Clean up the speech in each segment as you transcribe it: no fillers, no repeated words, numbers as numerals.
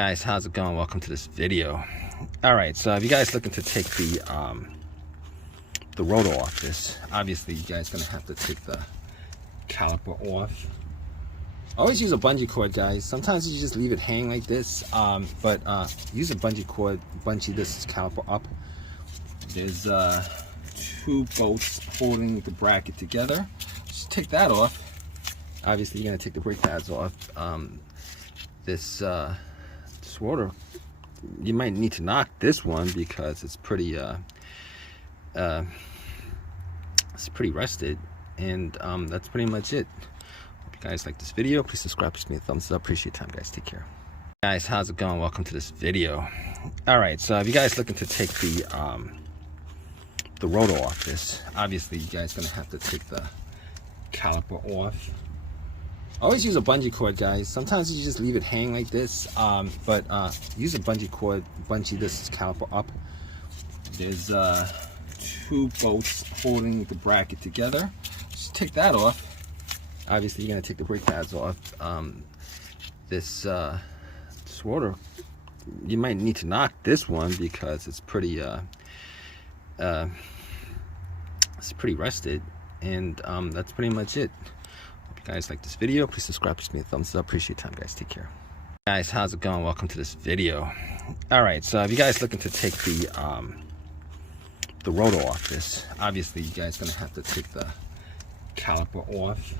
Guys, how's it going? Welcome to this video. All right, so if you guys looking to take the rotor off this, obviously you guys gonna have to take the caliper off. Always use a bungee cord, guys. Sometimes you just leave it hang like this, but use a bungee cord, bungee this caliper up. There's two bolts holding the bracket together. Just take that off. Obviously you're gonna take the brake pads off. This rotor, you might need to knock this one because it's pretty rusted, and that's pretty much it. Hope you guys like this video. Please subscribe, give me a thumbs up. Appreciate your time, guys. Take care. Guys, how's it going? Welcome to this video. All right, so if you guys looking to take the rotor off this, obviously you guys gonna have to take the caliper off. Always use a bungee cord, guys. Sometimes you just leave it hang like this, but use a bungee cord, bungee this caliper up. There's two bolts holding the bracket together. Just take that off. Obviously you're gonna take the brake pads off. This rotor, you might need to knock this one because it's pretty rusted, and that's pretty much it. Guys, like this video, please subscribe, give me a thumbs up. Appreciate your time, guys. Take care. Guys, how's it going? Welcome to this video. All right, so if you guys looking to take the rotor off this, obviously you guys gonna have to take the caliper off.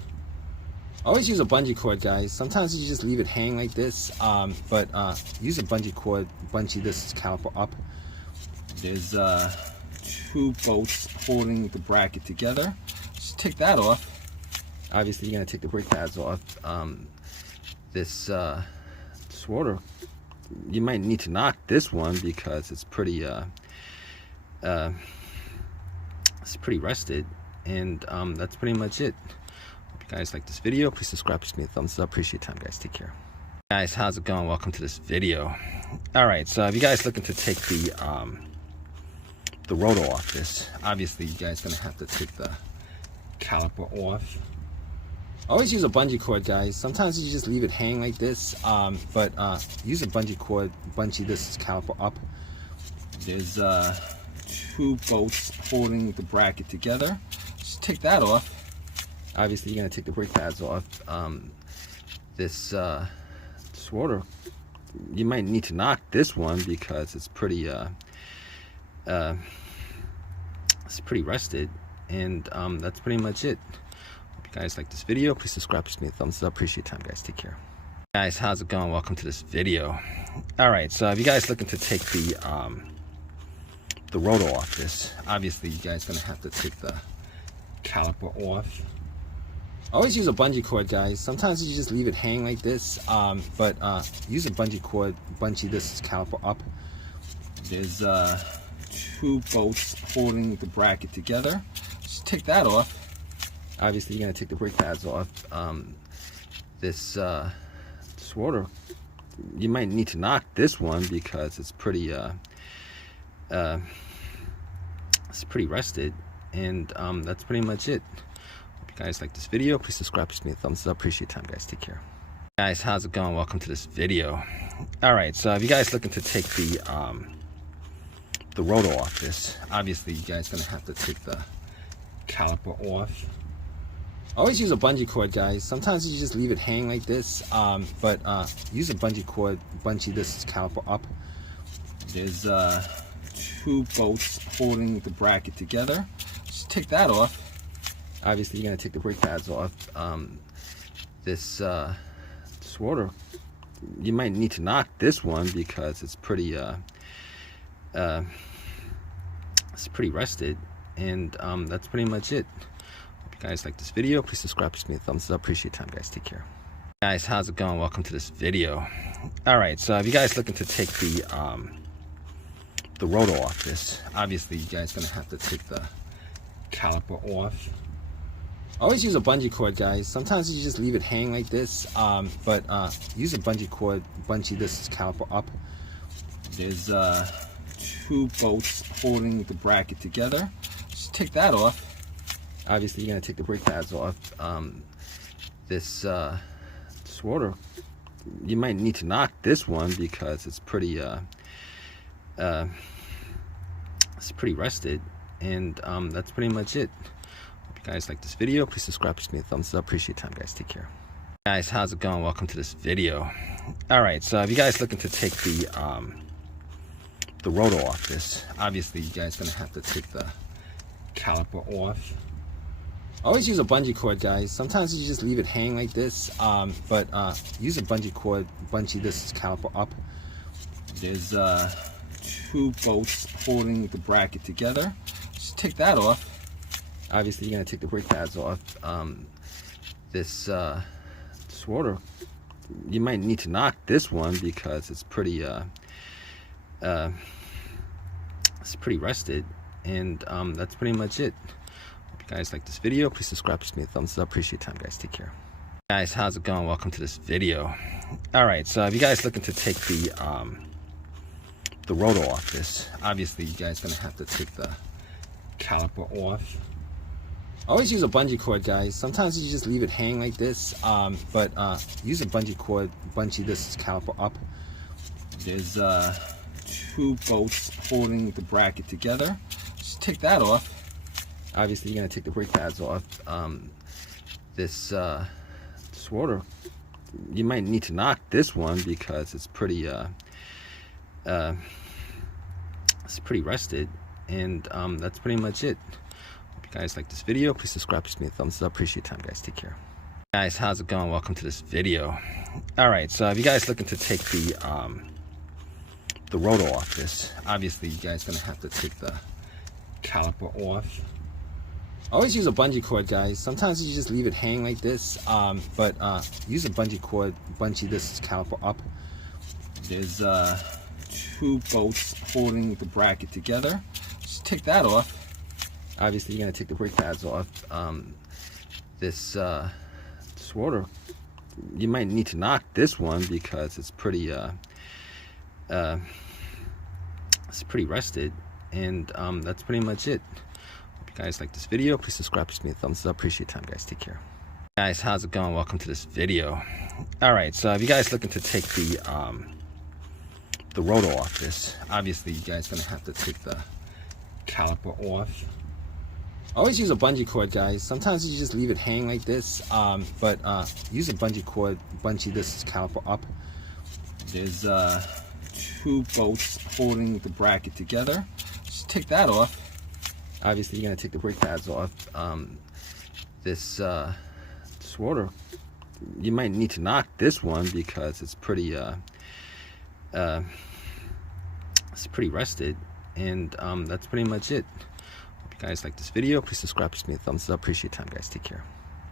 Always use a bungee cord, guys. Sometimes you just leave it hang like this, but use a bungee cord, bungee this caliper up. There's two bolts holding the bracket together. Just take that off. Obviously you're gonna take the brake pads off. This rotor, you might need to knock this one because it's pretty rusted, and that's pretty much it. Hope you guys like this video. Please subscribe, give me a thumbs up. Appreciate your time, guys. Take care. Guys, how's it going? Welcome to this video. All right, so if you guys looking to take the rotor off this, obviously you guys gonna have to take the caliper off. Always use a bungee cord, guys. Sometimes you just leave it hang like this, but use a bungee cord, bungee this caliper up. There's two bolts holding the bracket together. Just take that off. Obviously you're gonna take the brake pads off. This rotor, you might need to knock this one because it's pretty rusted, and that's pretty much it. Guys, like this video, please subscribe, give me a thumbs up. Appreciate your time, guys. Take care. Guys, how's it going? Welcome to this video. All right, so if you guys looking to take the rotor off this, obviously you guys gonna have to take the caliper off. Always use a bungee cord, guys. Sometimes you just leave it hang like this, but use a bungee cord, bungee this caliper up. There's two bolts holding the bracket together. Just take that off. Obviously you're gonna take the brake pads off. This rotor, you might need to knock this one because it's pretty rusted, and that's pretty much it. Hope you guys like this video. Please subscribe, give me a thumbs up. Appreciate your time, guys. Take care. Guys, how's it going? Welcome to this video. All right, so if you guys looking to take the rotor off this, obviously you guys gonna have to take the caliper off. Always use a bungee cord, guys. Sometimes you just leave it hang like this, but use a bungee cord, bungee this caliper up. There's two bolts holding the bracket together. Just take that off. Obviously you're gonna take the brake pads off. This rotor, you might need to knock this one because it's pretty rusted, and that's pretty much it. Guys, like this video, please subscribe, give me a thumbs up. Appreciate your time, guys. Take care. Guys, how's it going? Welcome to this video. All right, so if you guys looking to take the rotor off this, obviously you guys gonna have to take the caliper off. Always use a bungee cord, guys. Sometimes you just leave it hang like this, but use a bungee cord, bungee this caliper up. There's two bolts holding the bracket together. Just take that off. Obviously you're gonna take the brake pads off. This rotor, you might need to knock this one because it's pretty rusted. And that's pretty much it. Hope you guys like this video. Please subscribe, please give me a thumbs up. Appreciate your time, guys. Take care. Guys, how's it going? Welcome to this video. All right, so if you guys looking to take the rotor off this, obviously you guys gonna have to take the caliper off. Always use a bungee cord, guys. Sometimes you just leave it hang like this, but use a bungee cord, bungee this caliper up. There's 2 bolts holding the bracket together. Just take that off. Obviously you're gonna take the brake pads off. This Rotor, you might need to knock this one because it's pretty rusted. And that's pretty much it. Hope you guys like this video. Please subscribe, please give me a thumbs up. Appreciate your time, guys. Take care. Guys, how's it going? Welcome to this video. All right, so if you guys looking to take the rotor off this, obviously you guys gonna have to take the caliper off. Always use a bungee cord, guys. Sometimes you just leave it hang like this, but use a bungee cord, bungee this caliper up. There's 2 bolts holding the bracket together. Just take that off. Obviously you're gonna take the brake pads off. This Rotor, you might need to knock this one because it's pretty rusted. And that's pretty much it. Hope you guys like this video. Please subscribe, please give me a thumbs up. Appreciate your time, guys. Take care. Guys, how's it going? Welcome to this video. All right, so if you guys looking to take the rotor off this, obviously you guys gonna have to take the caliper off. Always use a bungee cord, guys. Sometimes you just leave it hang like this, but use a bungee cord, bungee this caliper up. There's 2 bolts holding the bracket together. Just take that off. Obviously you're gonna take the brake pads off. This Rotor, you might need to knock this one because it's pretty rusted. And that's pretty much it. Hope you guys like this video. Please subscribe, please give me a thumbs up. Appreciate your time, guys. Take care. Guys, how's it going? Welcome to this video. All right, so if you guys looking to take the rotor off this, obviously you guys gonna have to take the caliper off. Always use a bungee cord, guys. Sometimes you just leave it hang like this, but use a bungee cord, bungee this caliper up. There's 2 bolts holding the bracket together. Just take that off. Obviously you're gonna take the brake pads off. This Rotor, you might need to knock this one because it's pretty rusted. And that's pretty much it. Hope you guys like this video. Please subscribe, please give me a thumbs up. Appreciate your time, guys. Take care.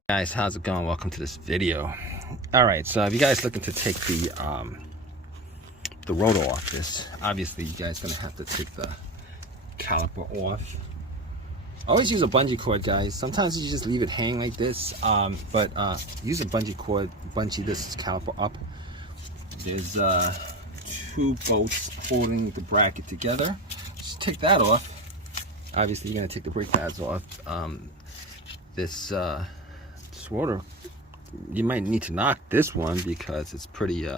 Guys, how's it going? Welcome to this video. All right, so if you guys looking to take the rotor off this, obviously you guys gonna have to take the caliper off. Always use a bungee cord, guys. Sometimes you just leave it hang like this, but use a bungee cord, bungee this caliper up. There's 2 bolts holding the bracket together. Just take that off. Obviously you're gonna take the brake pads off. This Rotor, you might need to knock this one because it's pretty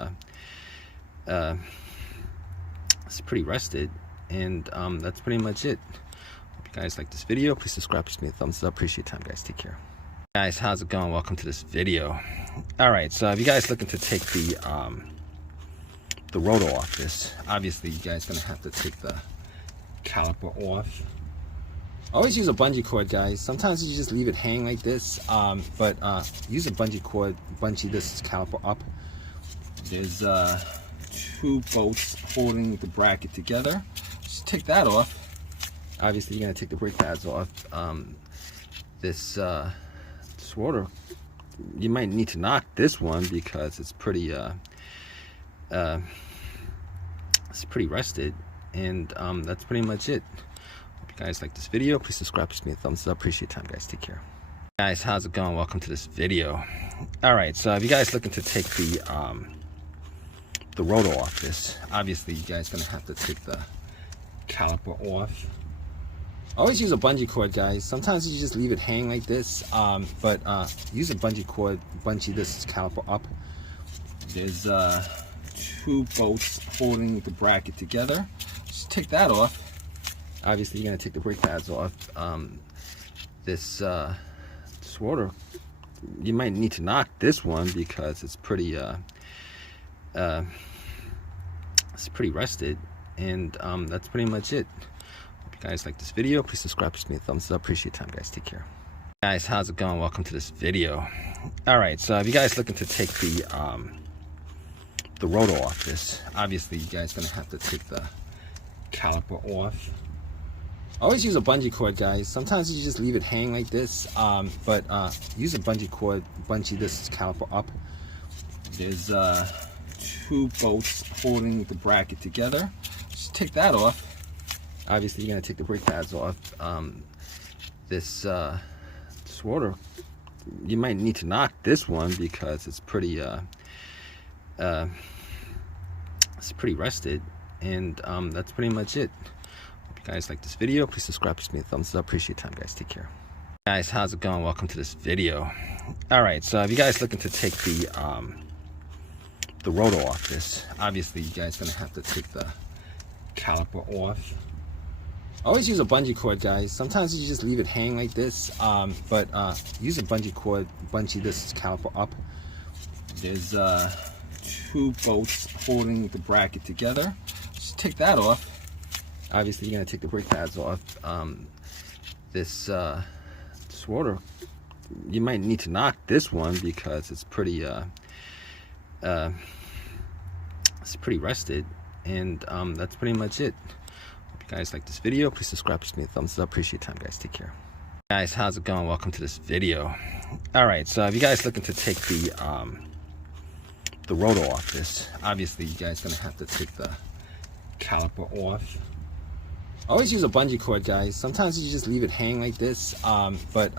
rusted. And that's pretty much it. Hope you guys like this video. Please subscribe, please give me a thumbs up. Appreciate your time, guys. Take care. Guys, how's it going? Welcome to this video. All right, so if you guys looking to take the rotor off this, obviously you guys gonna have to take the caliper off. Always use a bungee cord, guys. Sometimes you just leave it hang like this, but use a bungee cord, bungee this caliper up. There's 2 bolts holding the bracket together. Just take that off. Obviously you're gonna take the brake pads off. This Rotor, you might need to knock this one because it's pretty rusted. And that's pretty much it. Hope you guys like this video. Please subscribe, please give me a thumbs up. Appreciate your time, guys. Take care. Guys, how's it going? Welcome to this video. All right, so if you guys looking to take the rotor off this, obviously you guys gonna have to take the caliper off. Always use a bungee cord, guys. Sometimes you just leave it hang like this, but use a bungee cord, bungee this caliper up. There's two bolts holding the bracket together. Just take that off. Obviously, you're gonna take the brake pads off. This rotor, you might need to knock this one because it's pretty rusted, and that's pretty much it. Hope you guys like this video. Please subscribe, give me a thumbs up. Appreciate your time, guys. Take care. Guys, how's it going? Welcome to this video. All right, so if you guys looking to take the rotor off this, obviously you guys gonna have to take the caliper off. Always use a bungee cord, guys. Sometimes you just leave it hang like this, but use a bungee cord, bungee this caliper up. There's two bolts holding the bracket together. Just take that off. Obviously, you're gonna take the brake pads off. This rotor, you might need to knock this one because it's pretty rusted, and that's pretty much it. Hope you guys like this video. Please subscribe, give me a thumbs up. Appreciate your time, guys. Take care. Guys, how's it going? Welcome to this video. All right, so if you guys looking to take the rotor off this, obviously you guys gonna have to take the caliper off. Always use a bungee cord, guys. Sometimes you just leave it hang like this, but use a bungee cord, bungee this caliper up. There's two bolts holding the bracket together. Just take that off. Obviously, you're gonna take the brake pads off. This rotor, you might need to knock this one because it's pretty rusted, and that's pretty much it. Hope you guys like this video. Please subscribe, give me a thumbs up. Appreciate your time, guys. Take care. Guys, how's it going? Welcome to this video. All right, so if you guys looking to take the rotor off this, obviously you guys gonna have to take the caliper off. Always use a bungee cord, guys. Sometimes you just leave it hang like this, but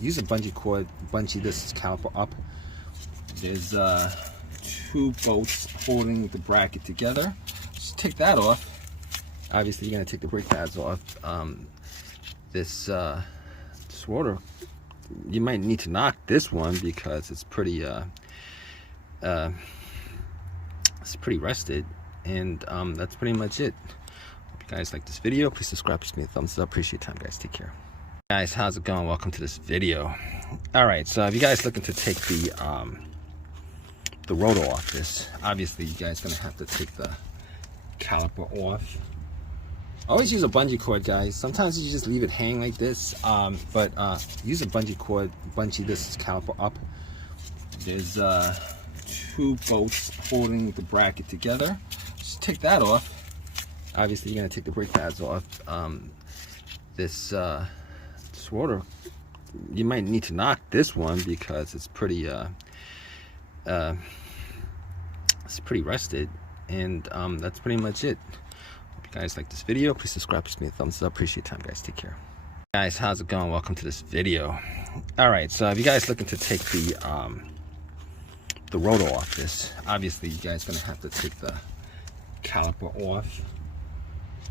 use a bungee cord, bungee this caliper up. There's two bolts holding the bracket together. Just take that off. Obviously, you're gonna take the brake pads off. This rotor, you might need to knock this one because it's pretty rusted, and that's pretty much it. Hope you guys like this video. Please subscribe, give me a thumbs up. Appreciate your time, guys. Take care. Guys, how's it going? Welcome to this video. All right, so if you guys looking to take the rotor off this, obviously you guys gonna have to take the caliper off. Always use a bungee cord, guys. Sometimes you just leave it hang like this, but use a bungee cord, bungee this caliper up. There's two bolts holding the bracket together. Just take that off. Obviously, you're gonna take the brake pads off. This rotor, you might need to knock this one because it's pretty rusted, and that's pretty much it. Hope you guys like this video. Please subscribe, give me a thumbs up. Appreciate your time, guys. Take care. Guys, how's it going? Welcome to this video. All right, so if you guys looking to take the rotor off this, obviously you guys gonna have to take the caliper off.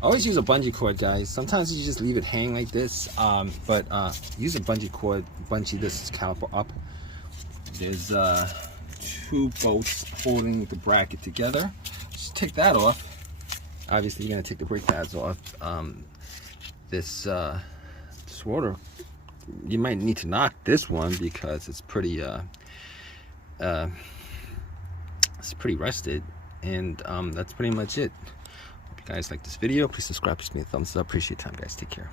Always use a bungee cord, guys. Sometimes you just leave it hang like this, but use a bungee cord, bungee this caliper up. There's two bolts holding the bracket together. Just take that off. Obviously, you're gonna take the brake pads off. This rotor, you might need to knock this one because it's pretty rusted, and that's pretty much it. Hope you guys like this video. Please subscribe, give me a thumbs up. Appreciate your time, guys. Take care.